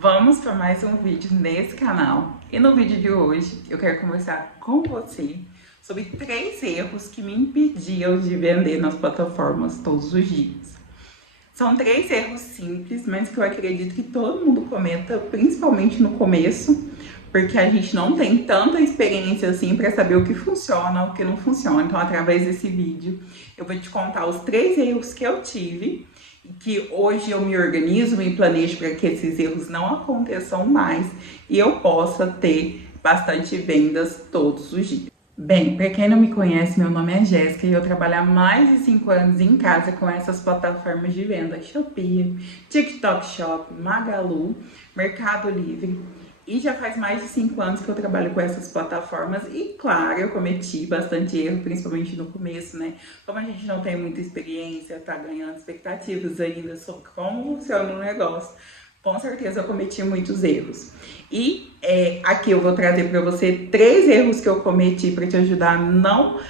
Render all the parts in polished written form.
Vamos para mais um vídeo nesse canal. E no vídeo de hoje eu quero conversar com você sobre 3 erros que me impediam de vender nas plataformas todos os dias. São 3 erros simples, mas que eu acredito que todo mundo cometa, principalmente no começo, porque a gente não tem tanta experiência assim para saber o que funciona, o que não funciona. Então, através desse vídeo, eu vou te contar os 3 erros que eu tive, que hoje eu me organizo, me planejo para que esses erros não aconteçam mais e eu possa ter bastante vendas todos os dias. Bem, para quem não me conhece, meu nome é Jéssica e eu trabalho há mais de 5 anos em casa com essas plataformas de venda: Shopee, TikTok Shop, Magalu, Mercado Livre. E já faz mais de 5 anos que eu trabalho com essas plataformas e, claro, eu cometi bastante erro, principalmente no começo, né? Como a gente não tem muita experiência, tá ganhando expectativas ainda sobre como funciona o negócio, com certeza eu cometi muitos erros. E aqui eu vou trazer para você 3 erros que eu cometi para te ajudar a não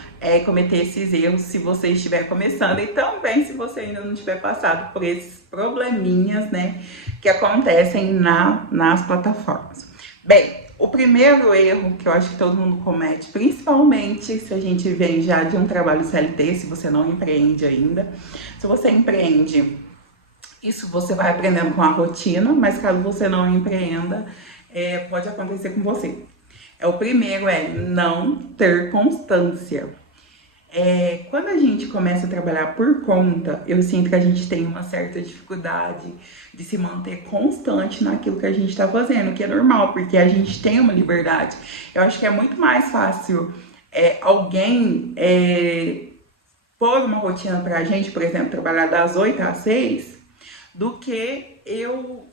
cometer esses erros se você estiver começando e também se você ainda não tiver passado por esses probleminhas, né, que acontecem nas plataformas. Bem, o primeiro erro que eu acho que todo mundo comete, principalmente se a gente vem já de um trabalho CLT, se você não empreende ainda. Se você empreende, isso você vai aprendendo com a rotina, mas caso você não empreenda, pode acontecer com você. O primeiro é não ter constância. Quando a gente começa a trabalhar por conta, eu sinto que a gente tem uma certa dificuldade de se manter constante naquilo que a gente está fazendo, que é normal, porque a gente tem uma liberdade. Eu acho que é muito mais fácil alguém pôr uma rotina pra gente, por exemplo, trabalhar das 8 às 6, do que eu,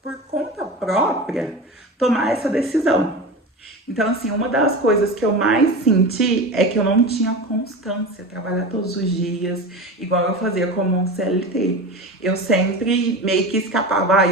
por conta própria, tomar essa decisão. Então, assim, uma das coisas que eu mais senti é que eu não tinha constância, trabalhar todos os dias, igual eu fazia como um CLT. Eu sempre meio que escapava,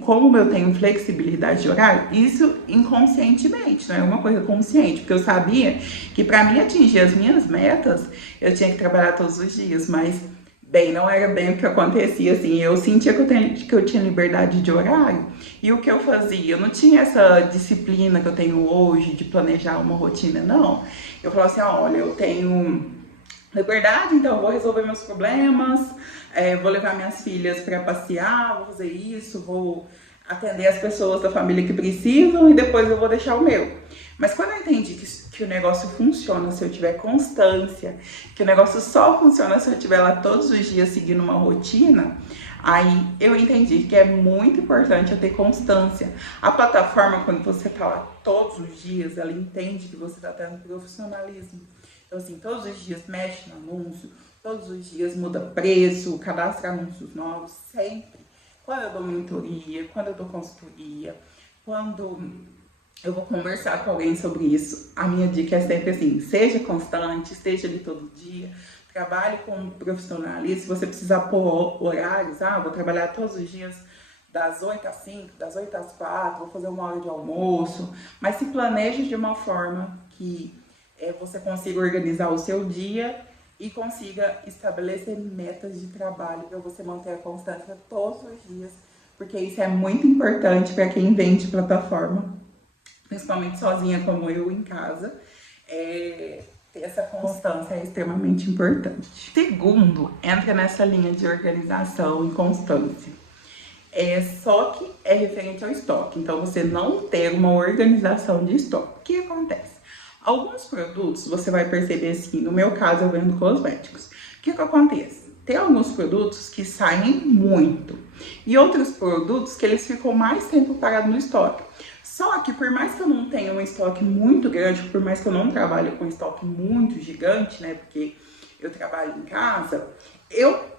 como eu tenho flexibilidade de horário, isso inconscientemente, não é uma coisa consciente, porque eu sabia que para mim atingir as minhas metas, eu tinha que trabalhar todos os dias, mas bem, não era bem o que acontecia, assim, eu sentia que eu tinha liberdade de horário, e o que eu fazia? Eu não tinha essa disciplina que eu tenho hoje de planejar uma rotina, não. Eu falava assim, olha, eu tenho liberdade, então eu vou resolver meus problemas, vou levar minhas filhas para passear, vou fazer isso, vou atender as pessoas da família que precisam e depois eu vou deixar o meu. Mas quando eu entendi que o negócio funciona se eu tiver constância, que o negócio só funciona se eu estiver lá todos os dias seguindo uma rotina, aí eu entendi que é muito importante eu ter constância. A plataforma, quando você tá lá todos os dias, ela entende que você tá tendo profissionalismo. Então, assim, todos os dias mexe no anúncio, todos os dias muda preço, cadastra anúncios novos, sempre. Quando eu dou mentoria, quando eu dou consultoria, quando eu vou conversar com alguém sobre isso, a minha dica é sempre assim: seja constante, esteja ali todo dia, trabalhe com profissionalismo. Se você precisar pôr horários, vou trabalhar todos os dias das 8 às 5, das 8 às 4, vou fazer uma hora de almoço, mas se planeje de uma forma que você consiga organizar o seu dia e consiga estabelecer metas de trabalho para você manter a constância todos os dias, porque isso é muito importante para quem vende plataforma, principalmente sozinha como eu em casa. Ter essa constância é extremamente importante. Segundo, entra nessa linha de organização e constância. Só que é referente ao estoque, então você não ter uma organização de estoque. O que acontece? Alguns produtos você vai perceber assim, no meu caso eu vendo cosméticos. O que acontece? Tem alguns produtos que saem muito e outros produtos que eles ficam mais tempo parados no estoque. Só que por mais que eu não tenha um estoque muito grande, por mais que eu não trabalhe com estoque muito gigante, né, porque eu trabalho em casa,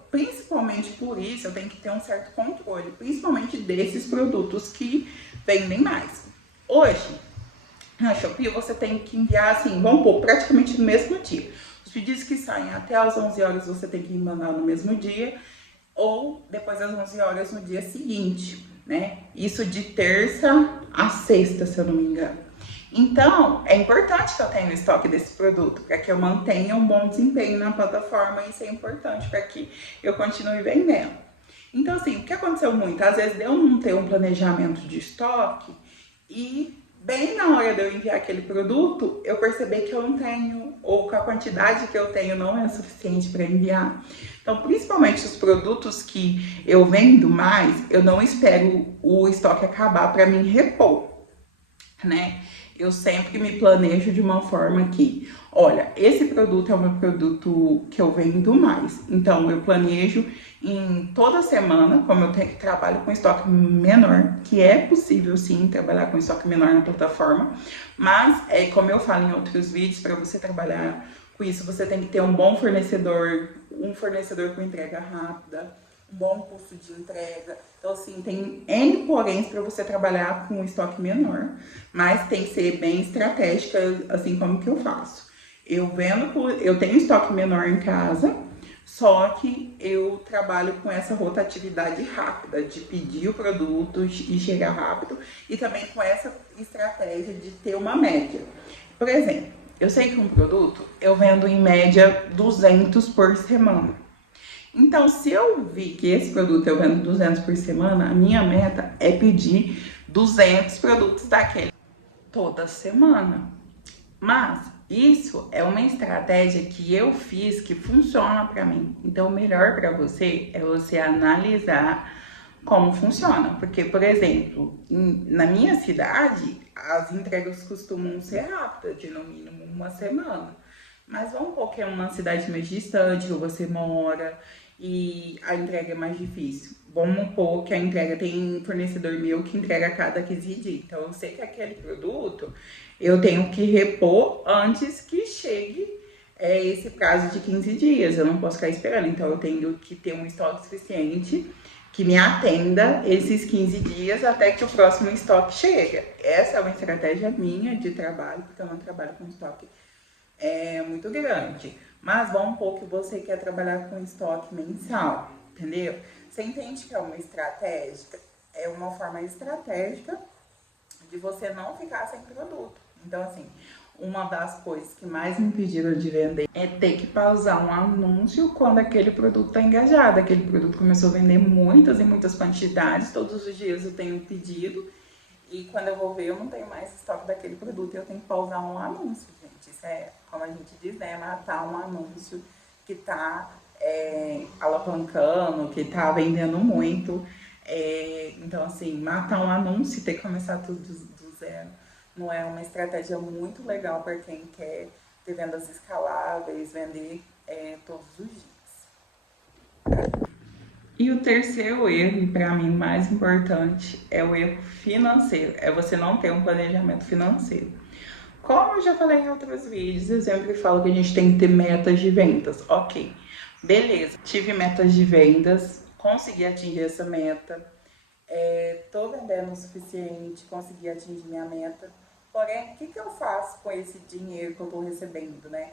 principalmente por isso, eu tenho que ter um certo controle, principalmente desses produtos que vendem mais. Hoje, na Shopee, você tem que enviar, assim, vamos pôr, praticamente no mesmo dia. Os pedidos que saem até às 11 horas você tem que mandar no mesmo dia, ou depois das 11 horas no dia seguinte, né? Isso de terça a sexta, se eu não me engano. Então, é importante que eu tenha o estoque desse produto, para que eu mantenha um bom desempenho na plataforma, e isso é importante para que eu continue vendendo. Então, assim, o que aconteceu muito? Às vezes eu não ter um planejamento de estoque e bem na hora de eu enviar aquele produto, eu percebi que eu não tenho, ou que a quantidade que eu tenho não é suficiente para enviar. Então, principalmente os produtos que eu vendo mais, eu não espero o estoque acabar para mim repor, né? Eu sempre me planejo de uma forma que, olha, esse produto é o meu produto que eu vendo mais. Então, eu planejo em toda semana, como eu trabalho com estoque menor, que é possível sim trabalhar com estoque menor na plataforma, mas como eu falo em outros vídeos, para você trabalhar com isso, você tem que ter um fornecedor com entrega rápida, um bom custo de entrega. Então, assim, tem N poréns para você trabalhar com um estoque menor, mas tem que ser bem estratégica, assim como que eu faço. Eu tenho estoque menor em casa, só que eu trabalho com essa rotatividade rápida de pedir o produto e chegar rápido, e também com essa estratégia de ter uma média. Por exemplo, eu sei que um produto eu vendo em média 200 por semana. Então, se eu vi que esse produto eu vendo 200 por semana, a minha meta é pedir 200 produtos daquele toda semana. Mas isso é uma estratégia que eu fiz que funciona para mim. Então, o melhor para você é você analisar como funciona. Porque, por exemplo, na minha cidade, as entregas costumam ser rápidas, de no mínimo uma semana. Mas vamos supor que é uma cidade mais distante, que você mora, e a entrega é mais difícil. Vamos supor que a entrega tem um fornecedor meu que entrega a cada 15 dias. Então, eu sei que aquele produto eu tenho que repor antes que chegue esse prazo de 15 dias. Eu não posso ficar esperando. Então, eu tenho que ter um estoque suficiente que me atenda esses 15 dias até que o próximo estoque chega. Essa é uma estratégia minha de trabalho, porque eu não trabalho com estoque muito grande. Mas vamos supor que você quer trabalhar com estoque mensal, entendeu? Você entende que é uma estratégia? É uma forma estratégica de você não ficar sem produto. Então, assim, uma das coisas que mais me pediram de vender é ter que pausar um anúncio quando aquele produto está engajado. Aquele produto começou a vender muitas e muitas quantidades, todos os dias eu tenho pedido, e quando eu vou ver, eu não tenho mais estoque daquele produto e eu tenho que pausar um anúncio, gente. Isso é, como a gente diz, né? Matar um anúncio que tá alavancando, que tá vendendo muito. Então, assim, matar um anúncio e ter que começar tudo do zero não é uma estratégia muito legal para quem quer ter vendas escaláveis, vender todos os dias. E o terceiro erro, e para mim o mais importante, é o erro financeiro. É você não ter um planejamento financeiro. Como eu já falei em outros vídeos, eu sempre falo que a gente tem que ter metas de vendas. Ok, beleza, tive metas de vendas, consegui atingir essa meta, tô vendendo o suficiente, consegui atingir minha meta. Porém, o que eu faço com esse dinheiro que eu tô recebendo, né?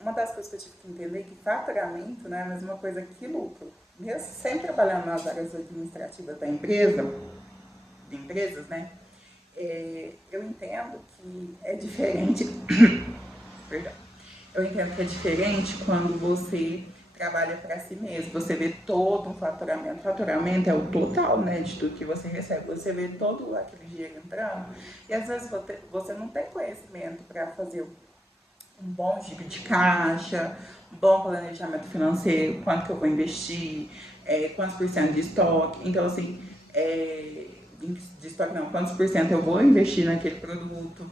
Uma das coisas que eu tive que entender é que faturamento não é a mesma coisa que lucro. Mesmo sempre trabalhando nas áreas administrativas da empresa, de empresas, né? Eu entendo que é diferente. Perdão. Eu entendo que é diferente quando você trabalha para si mesmo. Você vê todo um faturamento. Faturamento é o total, né, de tudo que você recebe. Você vê todo aquele dinheiro entrando e às vezes você não tem conhecimento para fazer um bom giro de caixa, um bom planejamento financeiro, quanto que eu vou investir, quantos por cento de estoque. Então, assim, de estoque não, quantos por cento eu vou investir naquele produto.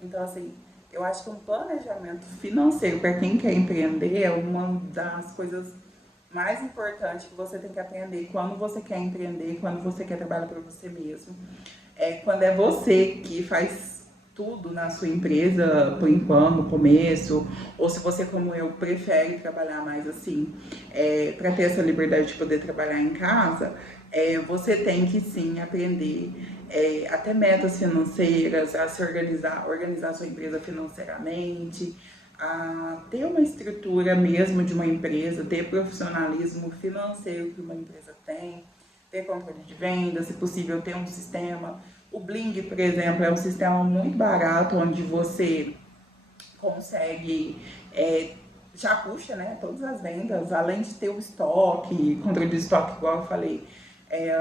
Então, assim, eu acho que um planejamento financeiro para quem quer empreender é uma das coisas mais importantes que você tem que aprender quando você quer empreender, quando você quer trabalhar para você mesmo. Quando é você que faz tudo na sua empresa, por enquanto, no começo, ou se você, como eu, prefere trabalhar mais assim, para ter essa liberdade de poder trabalhar em casa, você tem que sim aprender até metas financeiras, a se organizar a sua empresa financeiramente, a ter uma estrutura mesmo de uma empresa, ter profissionalismo financeiro que uma empresa tem, ter controle de vendas, se possível ter um sistema. O Bling, por exemplo, é um sistema muito barato, onde você consegue já puxa, né, todas as vendas, além de ter o estoque, controle de estoque, igual eu falei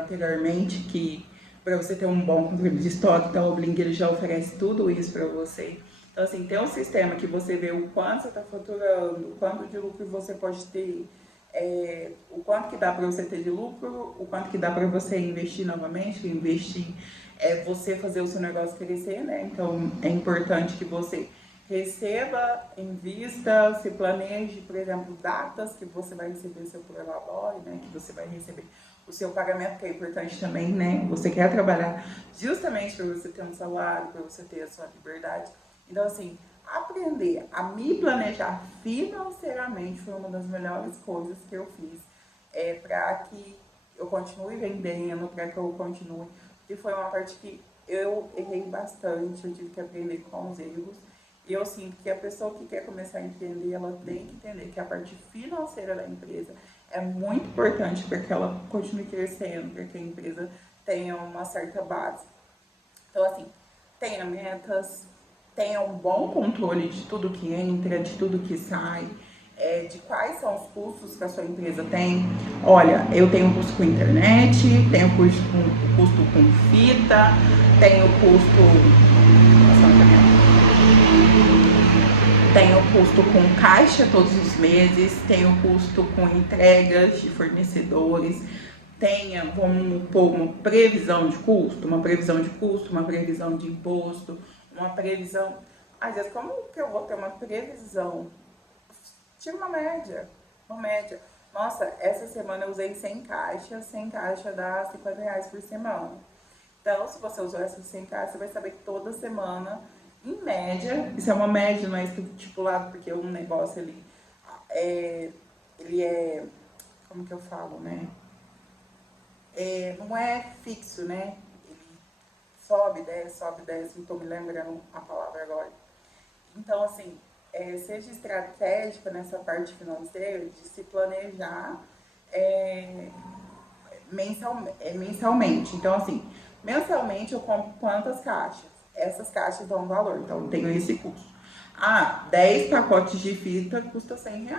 anteriormente, que para você ter um bom controle de estoque, então o Bling ele já oferece tudo isso para você. Então, assim, tem um sistema que você vê o quanto você está faturando, o quanto de lucro você pode ter, o quanto que dá para você ter de lucro, o quanto que dá para você investir novamente, investir você fazer o seu negócio crescer, né? Então, é importante que você receba, invista, se planeje, por exemplo, datas que você vai receber seu prolabore, né? Que você vai receber o seu pagamento, que é importante também, né? Você quer trabalhar justamente para você ter um salário, para você ter a sua liberdade. Então, assim, aprender a me planejar financeiramente foi uma das melhores coisas que eu fiz para que eu continue vendendo, para que eu continue. E foi uma parte que eu errei bastante, eu tive que aprender com os erros. E eu sinto que a pessoa que quer começar a empreender, ela tem que entender que a parte financeira da empresa é muito importante para que ela continue crescendo, para que a empresa tenha uma certa base. Então, assim, tenha metas, tenha um bom controle de tudo que entra, de tudo que sai, de quais são os custos que a sua empresa tem. Olha, eu tenho um custo com internet, tenho custo com fita, tenho custo... Tenho custo com caixa todos os meses, tenho custo com entregas de fornecedores, vamos pôr uma previsão de custo, uma previsão de imposto, uma previsão... Às vezes, como que eu vou ter uma previsão? Tira uma média. Nossa, essa semana eu usei 100 caixas dá R$50 por semana. Então, se você usou essas 100 caixas, você vai saber que toda semana, em média, isso é uma média, não é estipulado, porque um negócio ele é, como que eu falo, né? Não é fixo, né? Ele sobe, desce, não tô me lembrando a palavra agora. Então, assim, seja estratégica nessa parte financeira, de se planejar mensalmente. Então, assim, mensalmente eu compro quantas caixas? Essas caixas dão valor, então eu tenho esse custo. 10 pacotes de fita custa R$100,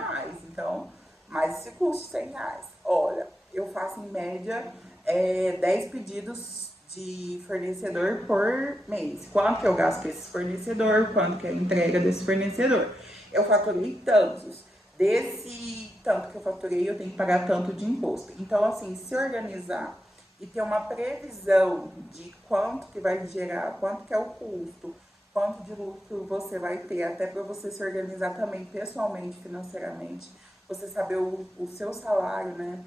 então, mais esse custo de R$100. Olha, eu faço em média 10 pedidos de fornecedor por mês. Quanto que eu gasto com esse fornecedor, quanto que é a entrega desse fornecedor. Eu faturei tantos. Desse tanto que eu faturei, eu tenho que pagar tanto de imposto. Então, assim, se organizar e ter uma previsão de quanto que vai gerar, quanto que é o custo, quanto de lucro você vai ter, até para você se organizar também pessoalmente, financeiramente, você saber o seu salário, né?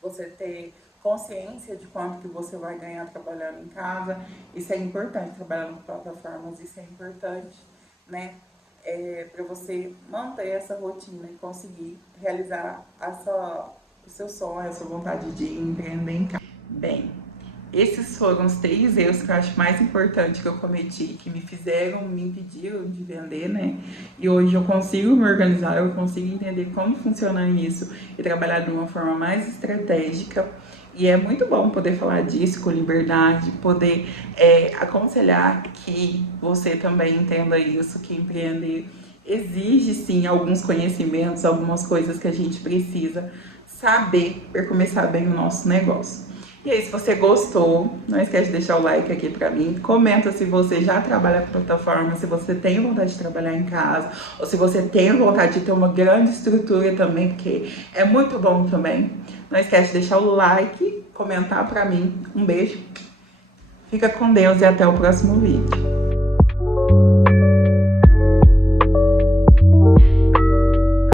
Você ter consciência de quanto que você vai ganhar trabalhando em casa, isso é importante, trabalhando com plataformas, isso é importante, né? Para você manter essa rotina e conseguir realizar o seu sonho, a sua vontade de empreender em casa. Bem, esses foram os 3 erros que eu acho mais importantes que eu cometi, que me impediram de vender, né? E hoje eu consigo me organizar, eu consigo entender como funciona isso e trabalhar de uma forma mais estratégica. E é muito bom poder falar disso com liberdade, poder aconselhar que você também entenda isso, que empreender exige sim alguns conhecimentos, algumas coisas que a gente precisa saber para começar bem o nosso negócio. E aí, se você gostou, não esquece de deixar o like aqui pra mim. Comenta se você já trabalha com plataforma, se você tem vontade de trabalhar em casa, ou se você tem vontade de ter uma grande estrutura também, porque é muito bom também. Não esquece de deixar o like, comentar pra mim. Um beijo, fica com Deus e até o próximo vídeo.